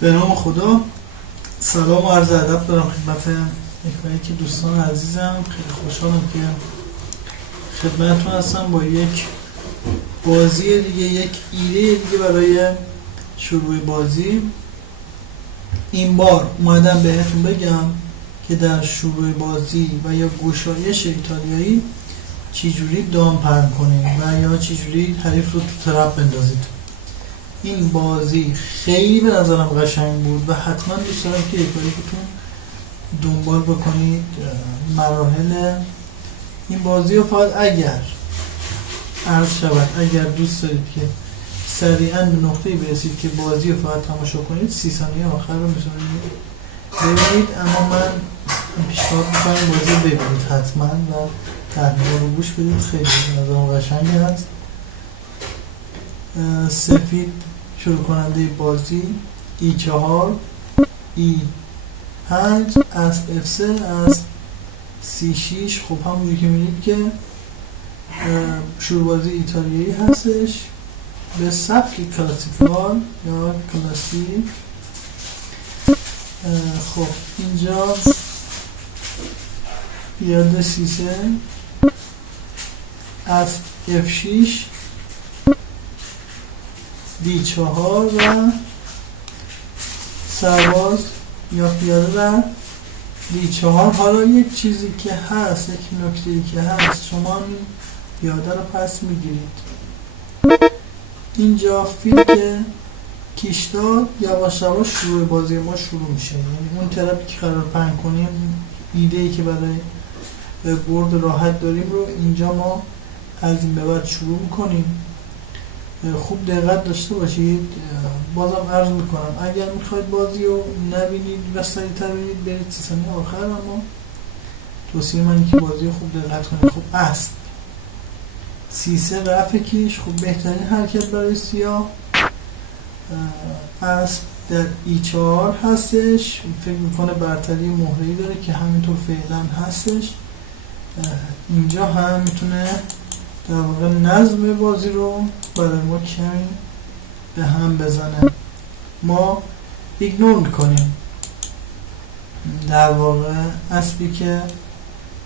به نام خدا. سلام و عرض ادب دارم خدمت یکی دوستان عزیزم. خیلی خوشحالم که خدمتتون هستم با یک بازی دیگه، یک ایده دیگه برای شروع بازی. این بار اومدم بهتون بگم که در شروع بازی و یا گشایش ایتالیایی چجوری دام پهن کنید و یا چجوری حریف رو تو ترپ بندازید. این بازی خیلی به نظرم قشنگ بود و حتما دوست دارم که یک باری بهتون دنبال بکنید مراحل این بازی رو. فقط اگر عرض شود اگر دوست دارید که سریعا به نقطه‌ای برسید که بازی رو فقط تماشا کنید، 30 ثانیه آخر رو میتونید ببینید، اما من پیشنهاد میکنم بازی رو ببینید حتما و تحلیل رو گوش بدید. خیلی به نظرم قشنگ هست. سفید شروع کننده بازی، E4 E5 اسب F3 اسب C6. خب همونجوری که می‌بینید که شروع بازی ایتالیایی هستش به سبک کلاسیکوار یا کلاسیک. خب اینجا پیاده C3 اسب F6 D4 و سرباز یا پیاده در D4. حالا یک چیزی که هست، یک نکته‌ای که هست، شما این پیاده رو پس میگیرید. اینجا فیل که کیش داد یواش یواش شروع بازی ما شروع میشه، یعنی اون طرفی که قرار پهن کنیم، ایده‌ای که برای برد راحت داریم رو اینجا ما از این به بعد شروع میکنیم. خوب دقت داشته باشید. بازم عرض میکنم اگر میخواید بازی رو نبینید و سریع‌تر ببینید برید 30 ثانیه آخر، اما توصیه من اینه که بازی رو خوب دقت کنید. خب اسب C3 رفع کیش، خب بهترین حرکت برای سیاه. اسب در E4 هستش، فکر میکنه برتری مهره‌ای داره که همینطور فعلا هستش. اینجا هم میتونه در واقع نظم بازی رو برای ما کمی به هم بزنه. ما ایگنور میکنیم در واقع اسبی که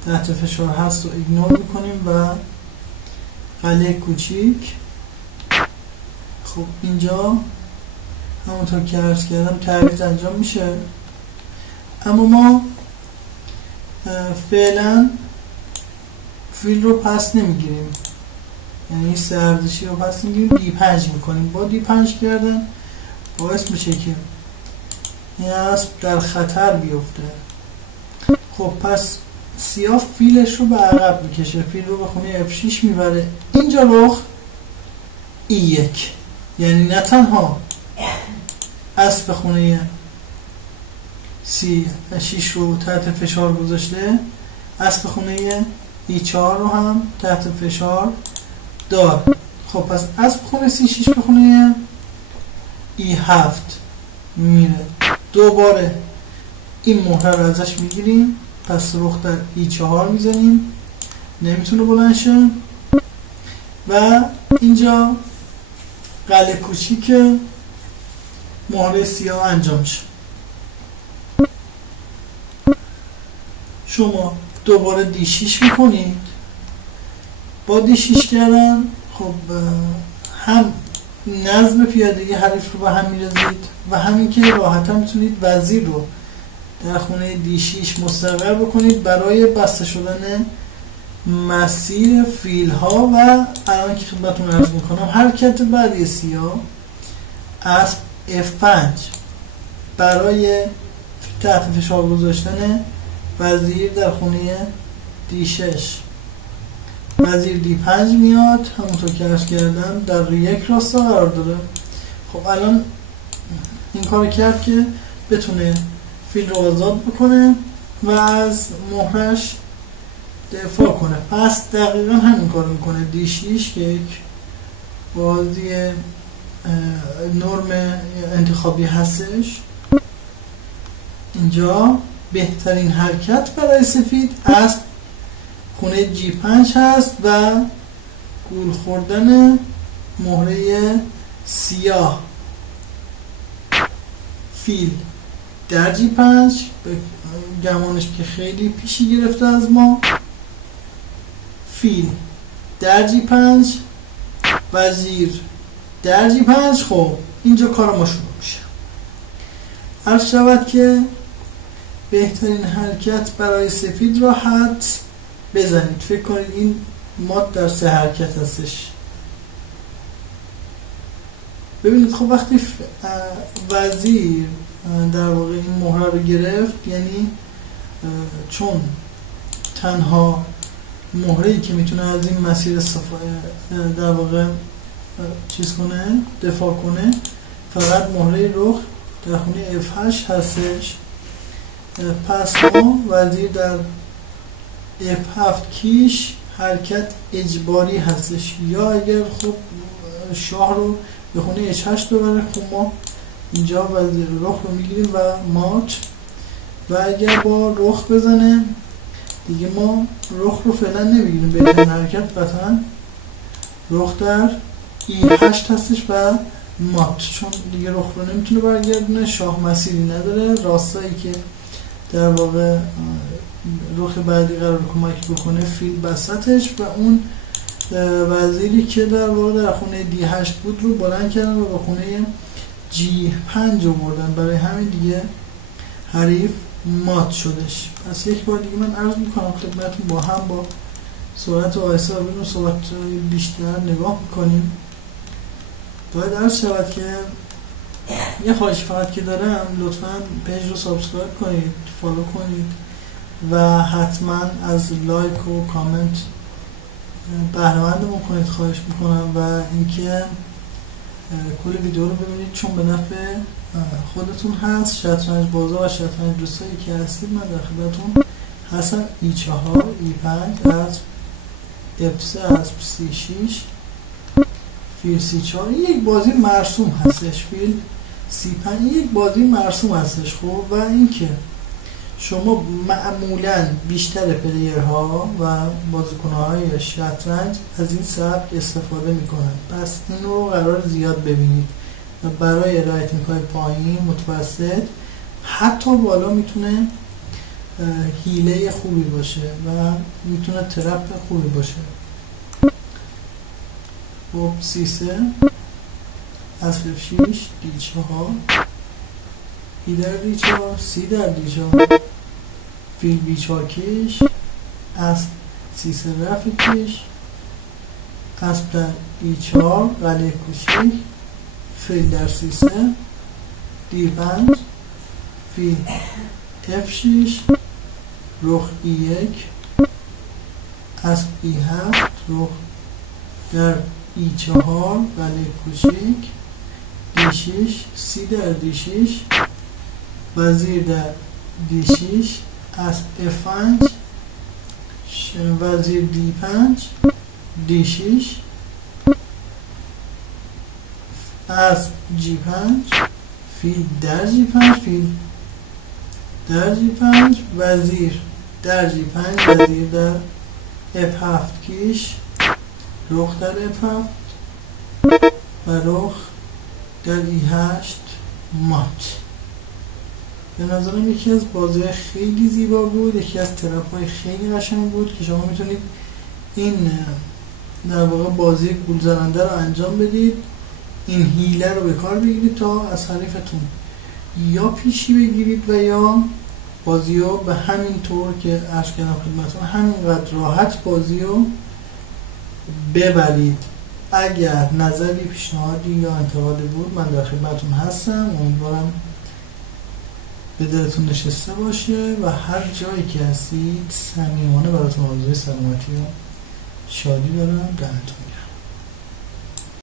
تحت فشار هست رو ایگنور میکنیم و قلعه کوچیک. خب اینجا همونطور که عرض کردم تعویض انجام میشه، اما ما فعلا فیل رو پس نمیگیریم، یعنی سه ارزشی رو پس میگیریم، D5 میکنیم. با D5 کردن باعث میشه که این اسب در خطر بیفته. خب پس سیاه فیلش رو به عقب میکشه، فیل رو به خونه F6 میبره. اینجا رخ E1، یعنی نه تنها اسب به خونه C6 رو تحت فشار گذاشته، اسب خونه E4 رو هم تحت فشار دار. خب پس اسب خونه C6 به خونه E7 میره، دوباره این مهره رو ازش میگیریم، پس رخ در E4 میزنیم، نمیتونه بلند شه و اینجا قلعه کوچیک مهره سیاه انجام شه. شما دوباره D6 میکنید. با D6 کردن خب هم نظم پیادگی حریف رو به هم میرزید و همین که راحتا میتونید وزیر رو در خونه D6 مستقر بکنید برای بسته شدن مسیر فیل ها. و الان که خدمتتون عرض میکنم حرکت بعدی سیاه اسب F5 برای تحت فشار گذاشتن وزیر در خونه D6. وزیر D5 میاد، همونطور که عرض کردم در یک راستا قرار داره. خب الان این کار کرد که بتونه فیل رو آزاد بکنه و از مهرش دفاع کنه. پس دقیقا همین کار میکنه. D6 که یک بازی نرم انتخابی هستش. اینجا بهترین حرکت برای سفید از خونه G5 هست و گول خوردن مهره سیاه. فیل در G5 به گمانش که خیلی پیشی گرفته از ما. فیل در G5 وزیر در G5. خب اینجا کار ما شروع میشه. عرض شود که بهترین حرکت برای سفید را حدس بزنید. فکر کنید این مات در 3 حرکت هستش. ببینید خب وقتی وزیر در واقع این مهره رو گرفت، یعنی چون تنها مهره‌ای که میتونه از این مسیر در واقع چیز کنه، دفاع کنه، فقط مهره رخ در خونه F8 هستش. پس ما وزیر در F7 کیش حرکت اجباری هستش، یا اگر خب شاه رو به خونه H8 ببره، خب ما اینجا وزیر رخ رو میگیریم و مات. و اگر با رخ بزنه دیگه ما رخ رو فعلا نمیگیریم. بهترین حرکت قطعا رخ در E8 هستش و مات، چون دیگه رخ رو نمیتونه برگردونه، شاه مسیری نداره، راستایی که در واقع رخ بعدی قرار کمک بکنه فیل بسطش و اون وزیری که در واقع در خونه D8 بود رو بلند کردن و به خونه G5 آوردن. برای همین دیگه حریف مات شدش. پس یک بار دیگه من عرض میکنم خدمتتون با هم با سرعت آهسته و بدون سرعت بیشتر نگاه میکنیم. باید عرض شود که یه خواهش فقط که دارم، لطفاً پیج رو سابسکرایب کنید، فالو کنید و حتما از لایک و کامنت بهره‌مندمون کنید، خواهش میکنم. و اینکه کل ویدیو رو ببینید، چون به نفع خودتون هست. شطرنج بازا و شطرنج دوستایی که هستید، من در خدمتتون هستم. E4 E5 از F3 از C6 فیل C4. یک بازی مرسوم هستش. فیل C5 یک بازی مرسوم هستش. خب و اینکه شما معمولا بیشتر پلیرها و بازیکن‌های شطرنج از این سبک استفاده میکنن، پس این رو قرار زیاد ببینید و برای رایتینگ‌های پایین، متوسط، حتی بالا میتونه حیله خوبی باشه و میتونه ترپ خوبی باشه. خب C3 از F6 D4 E در D4 C در D4 فیل B4 کش، اسب C3 رفت کش، اسب در E4 قلعه کوچیک، فیل در C3 D5 فیل F6 رخ E1 اسب E7 رخ در E4 قلعه کوچیک D6 C در D6 وزیر در D6 اسب F5 وزیر D5 D6 اسب G5 فیل در G5 فیل در G5 وزیر در G5 وزیر در F7 کیش رخ در F7 و رخ در E8 مات. به نظرم یکی از بازی خیلی زیبا بود، یکی از ترپ های خیلی قشنگ بود که شما میتونید این در واقع بازی گولزننده رو انجام بدید، این حیله رو به کار بگیرید تا از حریفتون یا پیشی بگیرید و یا بازی رو به همین طور که عرض کردم خدمتتون همینقدر راحت بازی رو ببرید. اگر نظری، پیشنهادی یا انتقادی بود من در خدمتتون هستم. امیدوارم به دلتون نشسته باشه و هر جایی که هستید صمیمانه براتون آرزوی سلامتی و شادی دارم. دمتون